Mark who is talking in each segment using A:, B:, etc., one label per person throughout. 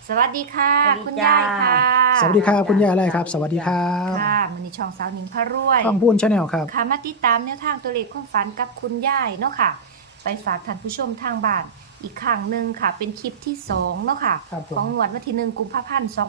A: สวัสดีค่ะ
B: สวัสดี
A: คุณ
B: จ้าย
A: ายค่ะ
C: สวัสดีครับคุณยายอะไรครับ สวัสดีครับ
A: ค่ะมันนี้ช่องสาวหนิงพระรวย
C: ช่องพูนชาแนลครับ
A: ค่ะมาติดตามแนวทางตัวเลขความฝันกับคุณยายเนาะค่ะ ไปฝากท่านผู้ชมทางบ้านอีกครั้งหนึ่งค่ะ เป็นคลิปที่2เนาะค่ะ
C: ครับผม
A: ของงวดวันที่1กุมภาพันธ์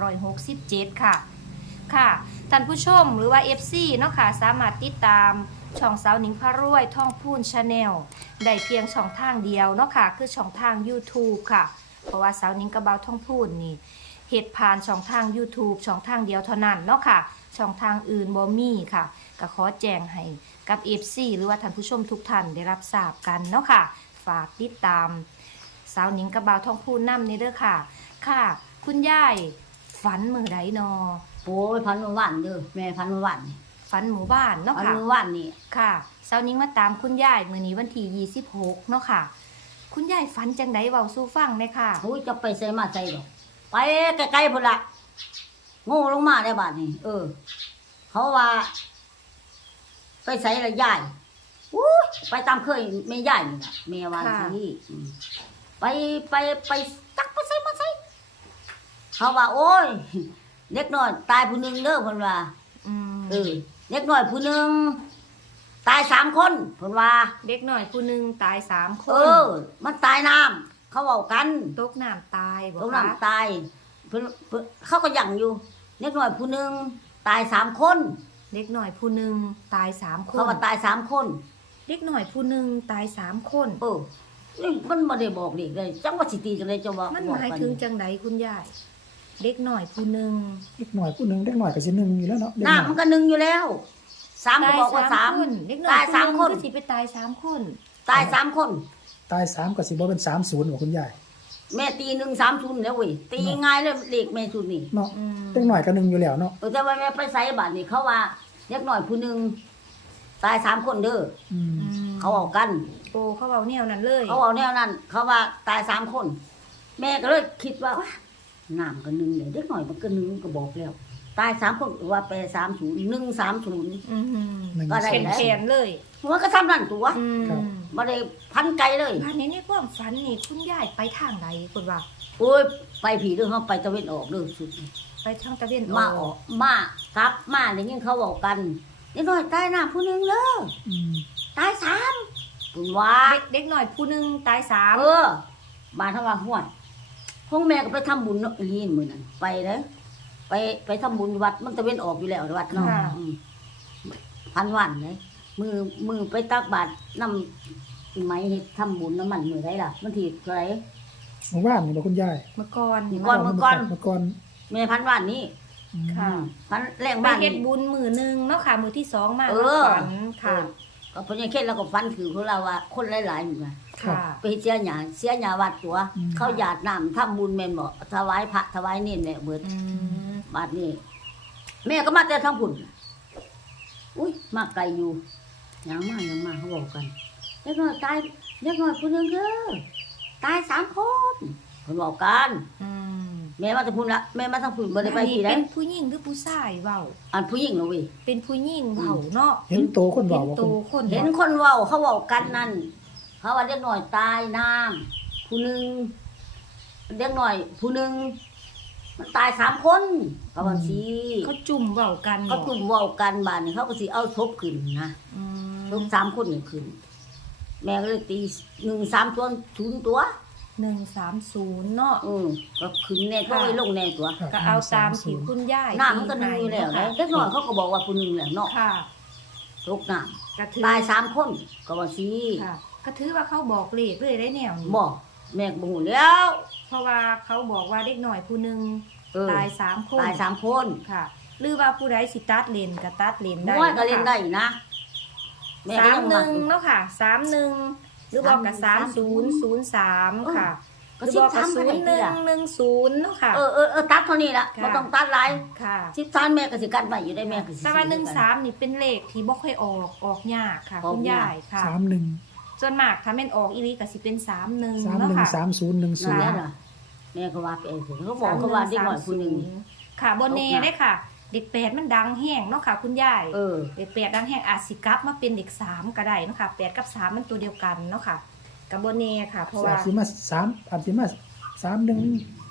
A: 2567ค่ะค่ะท่านผู้ชมหรือว่า FC เนาะค่ะสามารถติดตามช่องสาวหนิงพระรวยท่องพูนชาแนลได้เพียงช่องทางเดียวเนาะค่ะคือช่องทาง YouTube ค่ะ เพราะว่าสาวหนิงกระเบาท่องพูนนี่เหตุผ่านช่องทาง YouTube ช่องทางเดียวเท่านั้นเนาะค่ะช่องทางอื่นบ่มีค่ะก็ขอแจ้งให้กับ FC หรือว่าท่านผู้ชมทุกท่านได้รับทราบกันเนาะค่ะฝากติดตามสาวหนิงกระเบาท่องพูนนำในเด้อค่ะค่ะ คุณยายฝันมื้อใดนอ
B: โอ้ยพันวันเด้อแม่พันวันนี่
A: ฝันหมู่บ้านเนาะ
B: พัน
A: ค่ะ
B: วันนี่
A: ค่ะสาวหนิงมาตามคุณยายมื้อนี้วันที่26เนาะค่ะ คุณยายฝันจังไดเว้าสู่ฟังเลยค่ะ
B: โอ้ยจะไปใส่มาใส่ดอกไปไกลๆพุ่นละโง่ลงมาได้บาดนี่เขาว่า ไปใส่ละยายอู้ยไปตามเคยแม่ยายนี่ล่ะแม่ว่า
A: ค่ะ
B: สิไปจักไปใส่มาใส่เขาว่า โอ้ยเด็กน้อยตายผู้หนึงเด้อเพิ่นว่า
A: อืม
B: เด็กน้อยผู้หนึงตาย3 คนเพิ่นว่า
A: เด็กหน่อยผู้หนึ่งตาย3 คน
B: มันตายน้ำเขาเอากัน
A: ตกน้ำตายบอก
B: ตรง
A: ว่า
B: น้ำตายเพิ่นเขาก็ยั่งอยู่เด็กน้อยผู้หนึงตาย3 คน
A: เด็กหน่อยผู้หนึ่งตาย3 คน
B: เขาว่าตาย3 คน
A: เด็กหน่อยผู้หนึ่งตาย3 คน
B: นี่มันบ่ได้บอกเด็กเลยจังว่าสิตีกันเลยจะว่า
A: มัน
B: บ
A: ห
B: อก
A: มาย
B: กัน
A: ถึงจังไดคุณยาย เด็กหน่อยผู้หนึ่ง
C: เด็กหน่อยผู้หนึ่งเด็กหน่อยก็สิหนึ่งอยู่แล้วเนาะเด็ก
B: น้า
C: หน่อย
B: มันก็1อยู่แล้ว3ก็บอกว่า
A: ตาย
B: 3
A: คนเด็กหน่อย
B: ตาย
A: ผู้หนึ่ง
B: 3 คน
A: ก็สิไปตาย3 คน
B: ตาย3 คน
C: ตาย3ก็สิบ่เป็น30บ่คุณยาย
B: แม่ตี130แล้วเว้ยตีง่ายเลยเลขแม่สุดนี่
C: เนาะ
A: อืม
C: เด็กหน่อยก็หนึ่งอยู่แล้วเนาะ
B: แต่ว่าแม่ไปไสบัดนี่เขาว่าเด็กน้อยผู้หนึงตาย3 คนเด้อ
C: อืม
A: อืม
B: เขาเอากัน
A: โอ้เขาเอาแนวนั้นเลย
B: เขาเอาแนวนั้น เขาว่าตาย3 คน แม่ก็เลยคิดว่าน้ำก็1เลยเด็กน้อยมันก็1ก็บอกแล้ว ตาย3 คนว่าไป30 130
A: อืม
C: หนึ่ง
B: ก็ได้
A: แขนๆเลย
B: หัวก็ทำนั่นตัว
A: อืม
B: บ่ได้พันไกลเลย
A: บ้านนี้ในความฝันนี่คุณยายไปทางใดคุณว่า
B: โอ้ยไปผีเด้อเฮาไปตะเวนออกเด้อสุดนี่
A: ไปทางตะเวน
B: มาออกมากลับมาได้ยินเขาบอกกันเด็กน้อยตายน้ำผู้หนึงเด้อ
C: อืม
B: ตาย3คุณว่า
A: เด็กหน่อยผู้หนึ่งตาย3
B: บ้านเฮาว่าห้วยห้องแม่ก็ไปทำบุญเนาะอีหลีนมื้อนั้นไปเด้อไปทำบุญวัดมันตะเวนออกอยู่แล้ววัดเนาะพันวันเลยมือไปตักบาตรนำไหมเฮ็ดทำบุญน้ำมันมื้อใดล่ะมันที่เท่าไหร่
C: หมู่บ้านนี่บ่คุณยาย
A: เมื่อก่อน
B: เมื่อก่อน
C: เมื่อก่อน
B: แม่พันวันนี้
C: อืม
A: ค่ะ
B: พันแรง
A: ไป
B: บ้าน
A: เฮ็ด
B: นี่
A: บุญมือหนึ่งเนาะค่ะมือที่2มา
B: เอ
A: แล้ว
B: อ
A: ฝันค่ะ
B: ก็เพิ่นยังเข็ดแล้วก็ฟันคือพวกเราว่าคนหลายๆอยู่ว่า
A: ค่ะ
B: ไปเสียหญ้าวัดตัว เขาหยาดน้ำทำบุญแม่นบ่ถวายพระถวายเน้นแม่เบิด
A: อืม
B: บาดนี้ แม่ก็มาแต่ทางพุ่นอุ้ยมาไกลอยู่ยังมาเขาบอกกันเล็กน้อยตายเล็กน้อยผู้หนึงเด้อตาย3 คนเพิ่นบอกกัน
A: อืม
B: แม่มาแต่พุ่นละแม่มาทางพุ่นบ่ได้ไป
A: อันนี้
B: ที่ใด
A: เป็นผู้หญิงหรือผู้ชายเว้า
B: อันผู้หญิงเนาะเว้ย
A: เป็นผู้หญิงเว้าเนาะ
C: เห็นโตคน
A: เป็
C: เว้าน บ่
A: โต
C: คุณ
A: คน
B: เห็นคนเว้าเขาเว้ากันนั่นเขาว่าเด็กน้อยตายน้ำผู้หนึงเด็กน้อยผู้หนึงมันตาย3 คนเขาว่าสิ
A: เขาจุ่มเว้ากัน
B: เขากลุ่มเว้ากันบาดนี้เขาก็สิเอาศพขึ้นนะ
A: อืม
B: ศพ3 คนนี่ขึ้น แม่ก็เลยตี1 3ตัว0ตัว
A: 130เนาะ
B: ก็ขึ้นแน่ก็เลยลงแน่ตัว
C: ครับ
A: ก็เอาตามที่คุณยาย
B: น้ำมันก็นึงอยู่แล้วนะเด็กน้อยเขาก็บอกว่าผู้หนึงแหละเนาะ
A: ค่ะ
B: ตกน้
A: ก็ถือ
B: ำตาย3 คนก็ว่าสิ
A: ค่ะก็ถือว่าเขาบอกเลขเลยได้แนวนี้
B: บอกแม่ก็บ่ฮู้แล้ว
A: เพราะว่าเขาบอกว่าเด็กหน่อยผู้หนึง
B: เออ
A: ตาย3 คน
B: ตาย3 คน
A: ค่ะ หรือว่าผู้ใดสิตัดเลนก็ตัดเลนได้
B: ม้วยก็เล่นได้นะแม่ก็ยังมัก
A: 31เนาะค่ะ31หรือบอกกับ3003ค่ะห
B: ก็
A: รือบอกกับ
B: 13ก็ได้ติล่ะ
A: 0110เนาะค่ะ
B: ตัดเท่านี้ล่ะ
A: ค่ะ
B: บ่ต้องตัดหลาย
A: ค่ะ
B: 13แม่ก็สิกันไว้อยู่ได้แม่ก็สิ
A: แต่ว่า13นี่เป็นเลขที่บ่ค่อยออกยากค่ะ
B: ออก
A: คุณ
B: ยาก
A: ยายค่ะ
C: 31
A: ส่วนมากถ้าแม่นออกอีหลีก็สิเป็น31เนาะ
C: 31
A: ค่ะ
C: 30
B: นั่น
C: 10
B: แหละล่ะแม่ก็ว่าไปเองเขาบอกเขาว่าเด็กน้อยผู้หนึง
A: ค่ะบ่แน่เด้ค่ะ เด็ก8มันดังแห้งเนาะค่ะ คุณยาย เด็ก8ดังแห้งอาจสิกลับมาเป็นเด็ก3ก็ได้เนาะค่ะ8กับ3มันตัวเดียวกันเนาะค่ะกับบ่แน่ค่ะ เพราะว่า
C: อาจสิมา3อาจสิมา31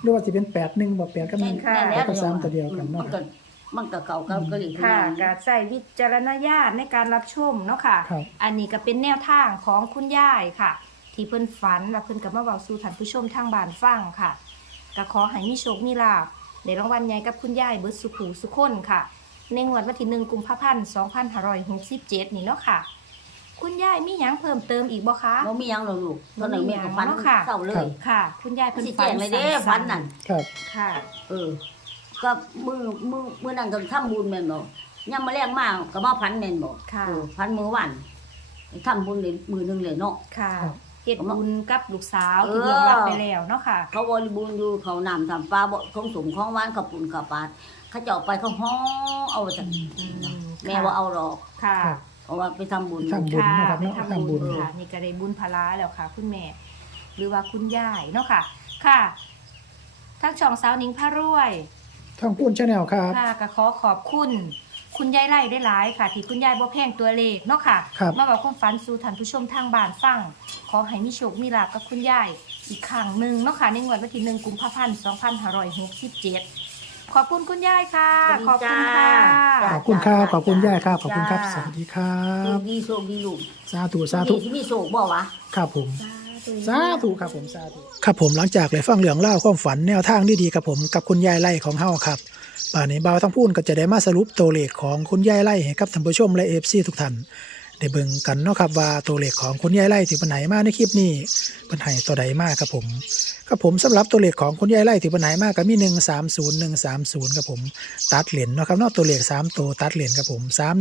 C: หรือว่าสิเป็น81บ่8กับ1
A: ค่ะ
C: แล้วก็3ตัวเดียวกันเนาะ
B: มันก็เก่ากันก็เลย
A: ค่ะก็ใส่วิจารณญาณในการรับชมเนาะค่ะ
C: ครับ
A: อันนี้ก็เป็นแนวทางของคุณยายค่ะ ที่เพิ่นฝันและเพิ่นก็มาเว้าสู่ท่านผู้ชมทางบ้านฟังค่ะก็ขอให้มีโชคมีลาภได้รางวัลใหญ่กับคุณยายเบิดสุขหูสุขคนค่ะ ในงวดวันที่1กุมภาพันธ์2567นี่เนาะค่ะ คุณยายมีหยังเพิ่มเติมอีกบ่คะ
B: บ่มีหยังหรอกลูกตอนนั้นแม่ก็ฝัน
A: บ่มีหยังเนาะค่ะ
B: เศร้าเลย
A: ค่ะ คุณยายเพิ่น
B: สิ
A: ฝั
B: แจ้
A: น
B: งเลยเด้
A: สั้ๆ
B: ฝันนั่น
C: ครับ
A: ค่ะ
B: ก็มือนั่นก็ทำบุญแม่นบ่ยามมาแรงมาก็มาฝันแม่นบ่
A: ค่ะ
B: ฝันมื้อวันทำบุญได้มื้อนึงเลยเนาะ
A: ค่ะ
C: ครับ
A: เฮ็ดบุญกับลูกสาวที่
B: เออ
A: ล่วงลับไปแล้วเนาะค่ะ
B: เขาบริบูรณ์อยู่เขาน้ำทำปลาบ่ของสมของหวานข้าวปุ้นข้าวปลาเขาเจาะไปเขาฮ้อเอาจาก แม่ว่าเอาหรอก
A: ค่ะ
C: ครับ
B: เพราะว่าไปทำบุญ
C: ทำบุญ
A: ค่ะ
C: นะครับ
A: ไป
C: เนาะ
A: ทำ
C: ทำบุ
A: บุ
C: ญ
A: ญค่ะ นี่ก็ได้บุญพลาแล้วค่ะ คุณแม่ หรือว่าคุณยายเนาะค่ะ ค่ะทั้งช่องสาวนิ้งพระรวย
C: ทางพูนชาแนลครับ
A: ค่ะก็ขอขอบคุณ คุณยายไล่ได้หลายค่ะ ที่คุณยายบ่แพงตัวเลขเนาะค่ะ
C: ครับ
A: มาบอกความฝันสู่ท่านผู้ชมทางบ้านฟัง ขอให้มีโชคมีลาภกับคุณยายอีกครั้งหนึ่งเนาะค่ะในงวดวันที่1กุมภาพันธ์2567ขอบคุณคุณยายค่ะ ขอบคุณค่ะ
C: ขอบคุณครับขอบคุณย่าครับขอบคุณครับสวัสดีครั
B: โช
C: บ
B: คดีโชคดีลูก
C: สาธุสาธุ
B: ที่มีโชคบ่วะ
C: ครับผมสาธุครับผมสาธุครับผมหลังจากเลยฟังเรื่องเล่าวความฝันแนวทางดีๆกับผมกับคุณยายไล่ของเฮาครับป่านนี้บ่าวทั้งพูนก็จะได้มาสรุปตัวเลขของคุณยายไล่ให้กับท่านผู้ชมและ FC ทุกท่านได้เบิ่งกันเนาะครับว่าตัวเลขของคุณยายไล่ที่เพิ่นให้มาในคลิปนี้เพิ่นให้ตัวใดมาครับผมครับผมสำหรับตัวเลขของคุณยายไล่ที่เพิ่นให้มาก็มี130130ครับผมตัดเหรียญเนาะครับเนาะตัวเลข3ตัวตัดเหรียญครับผม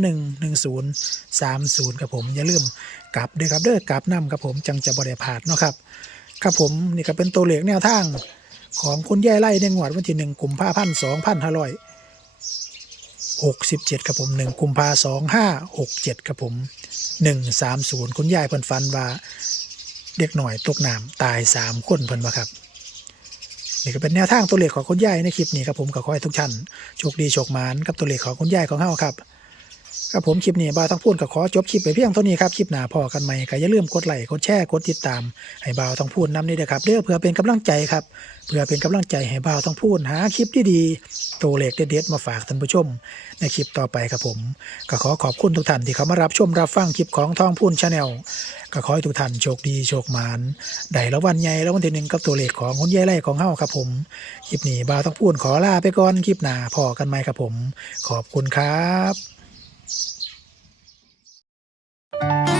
C: 311030ครับผมอย่าลืมกลับด้วยครับเด้อกลับนํครับผมจังจะบ่ได้พลาดเนาะครับครับผมนี่ก็เป็นตัวเลขแนวทางของคุณยายไล่ในงวดวันที่1กุมภาพันธ์2567ครับผม1กุมภาพันธ์2567ครับผม130คุณยายเพิ่นฝันว่าเด็กหน่อยตกน้ำตาย3คนเพิ่นว่าครับนี่ก็เป็นแนวทางตัวเลขของคุณยายในคลิปนี้ครับผมก็ขอให้ทุกท่านโชคดีโชคหมานกับตัวเลขของคุณยายของเฮาครับครับผมคลิปนี้บ่าวต้องพูดก็ขอจบคลิปไปเพียงเท่านี้ครับคลิปหน้าพอกันใหม่ก็อย่าลืมกดไลค์กดแชร์กดติดตามให้บ่าวต้องพูดนำนี่เด้อครับเด้อเพื่อเป็นกำลังใจครับเพื่อเป็นกำลังใจให้บ่าวต้องพูดหาคลิปดีๆตัวเลขเด็ดๆมาฝากท่านผู้ชมในคลิปต่อไปครับผมก็ขอขอบคุณทุกท่านที่เข้ามารับชมรับฟังคลิปของทองพูนชาแนลก็ขอให้ทุกท่านโชคดีโชคหมานได้รางวัลใหญ่รางวัลที่หนึ่งกับตัวเลขของคุณยายไร่ของเฮาครับผมคลิปนี้บ่าวต้องพูดขอลาไปก่อนคลิปหน้าพอกันใหม่ครับผมขอบคุณครับ